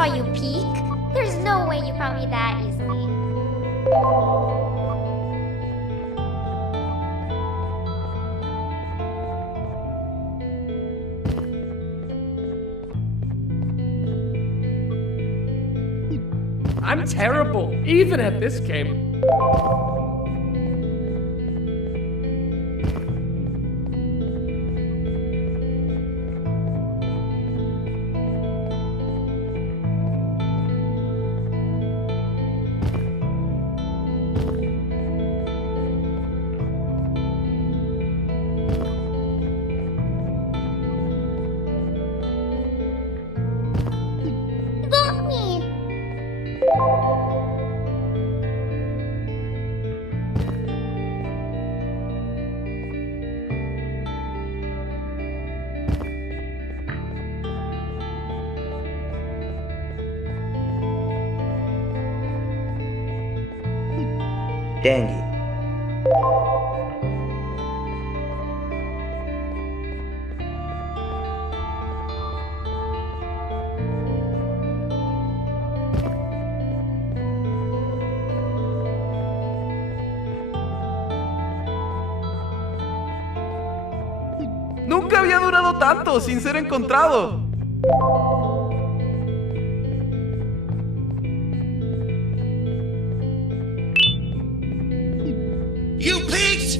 saw you peek. There's no way you found me that easily. I'm terrible, even at this game. Got me! Dang it. Nunca había durado tanto sin ser encontrado. You pigs!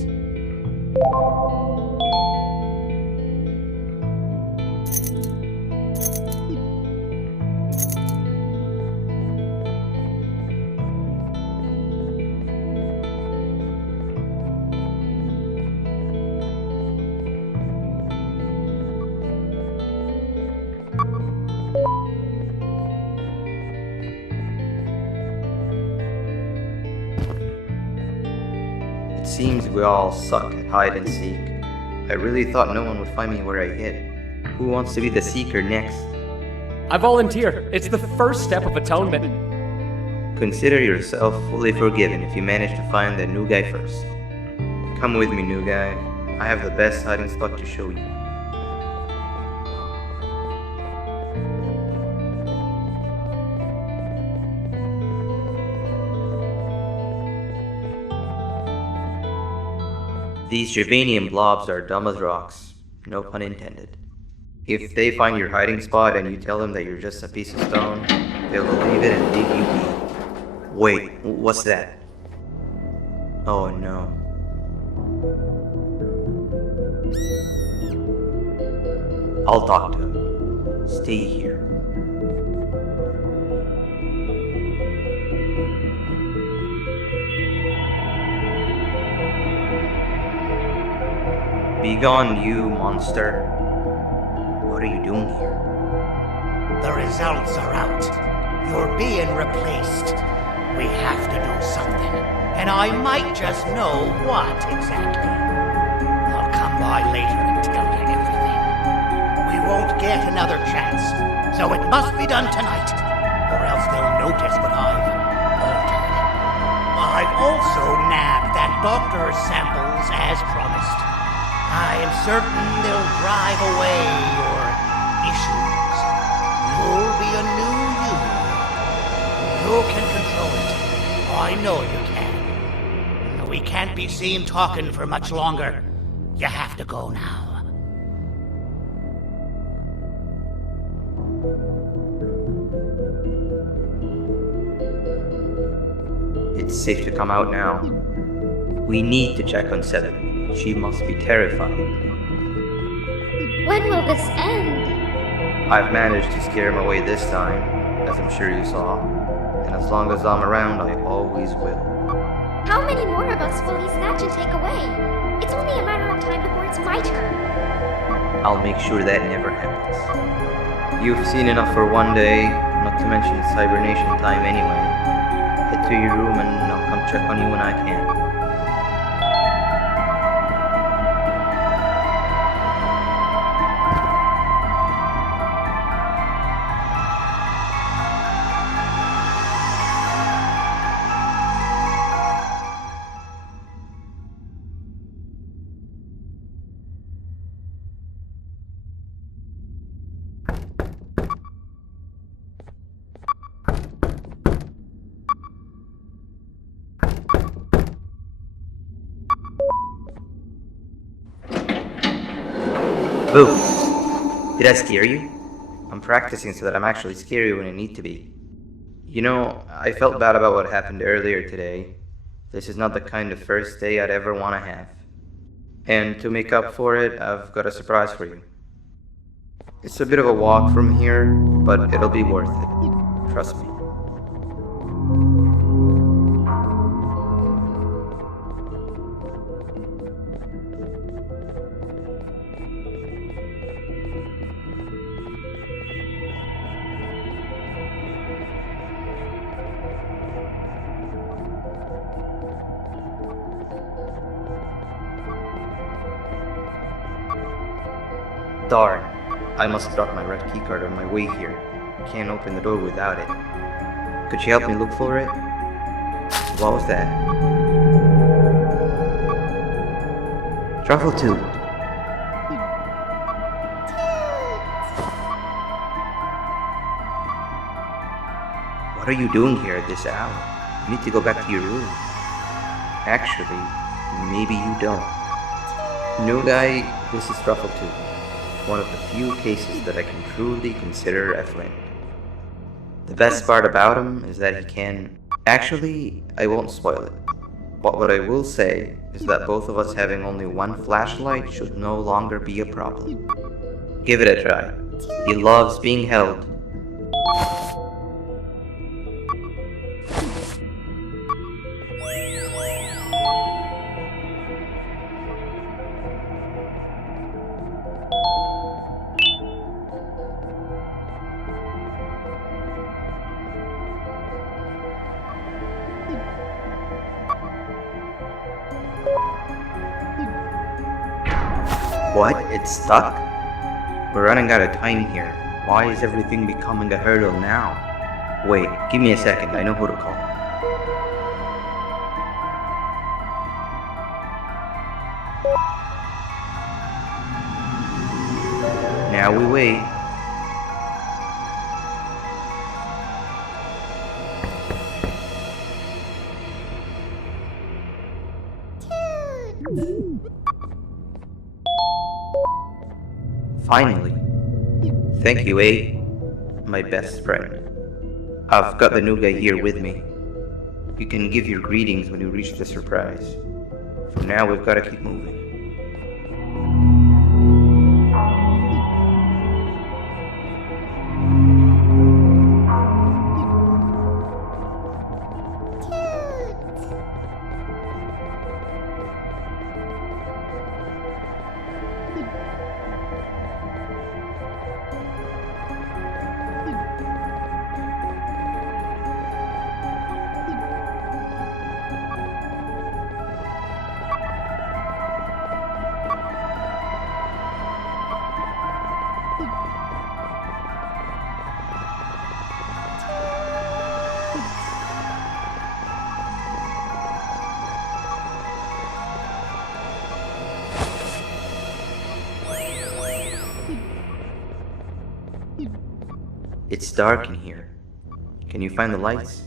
It seems we all suck at hide and seek. I really thought no one would find me where I hid. Who wants to be the seeker next? I volunteer. It's the first step of atonement. Consider yourself fully forgiven if you manage to find the new guy first. Come with me, new guy. I have the best hiding spot to show you. These Javanian blobs are dumb as rocks. No pun intended. If they find your hiding spot and you tell them that you're just a piece of stone, they'll believe it and dig you deep. Wait, what's that? Oh no. I'll talk to him. Stay here. Begone, you monster. What are you doing here? The results are out. You're being replaced. We have to do something, and I might just know what exactly. I'll come by later and tell you everything. We won't get another chance, so it must be done tonight, or else they'll notice what I've altered. I've also nabbed that doctor's samples as promised. I am certain they'll drive away your issues. You'll be a new you. You can control it. I know you can. We can't be seen talking for much longer. You have to go now. It's safe to come out now. We need to check on Seven. She must be terrified. When will this end? I've managed to scare him away this time, as I'm sure you saw. And as long as I'm around, I always will. How many more of us will he snatch and take away? It's only a matter of time before it's my turn. I'll make sure that never happens. You've seen enough for one day, not to mention it's hibernation time anyway. Head to your room and I'll come check on you when I can. Boo! Did I scare you? I'm practicing so that I'm actually scary when I need to be. You know, I felt bad about what happened earlier today. This is not the kind of first day I'd ever want to have. And to make up for it, I've got a surprise for you. It's a bit of a walk from here, but it'll be worth it. Trust me. Darn, I must have dropped my red keycard on my way here. Can't open the door without it. Could you help me look for it? What was that? Truffletoot! What are you doing here at this hour? You need to go back to your room. Actually, maybe you don't. New guy, this is Truffletoot. One of the few cases that I can truly consider a friend. The best part about him is that he can... Actually, I won't spoil it. But what I will say is that both of us having only one flashlight should no longer be a problem. Give it a try. He loves being held. What? It's stuck? We're running out of time here. Why is everything becoming a hurdle now? Wait, give me a second, I know who to call. Now we wait. Finally. Thank you, A. My best friend. I've got the new guy here with me. You can give your greetings when you reach the surprise. For now, we've got to keep moving. It's dark in here. Can you find the lights?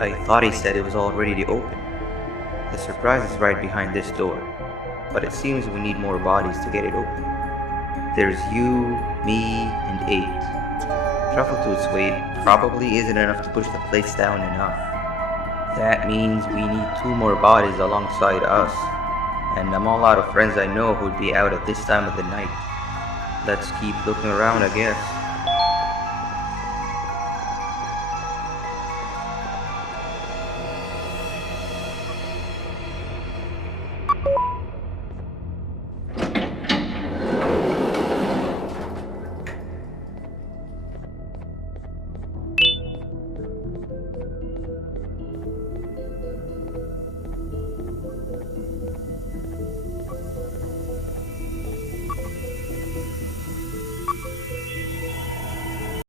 I thought he said it was all ready to open. The surprise is right behind this door, but it seems we need more bodies to get it open. There's you, me, and 8. Truffletoot's weight probably isn't enough to push the place down enough. That means we need 2 more bodies alongside us, and I'm all out of friends I know who'd be out at this time of the night. Let's keep looking around, I guess.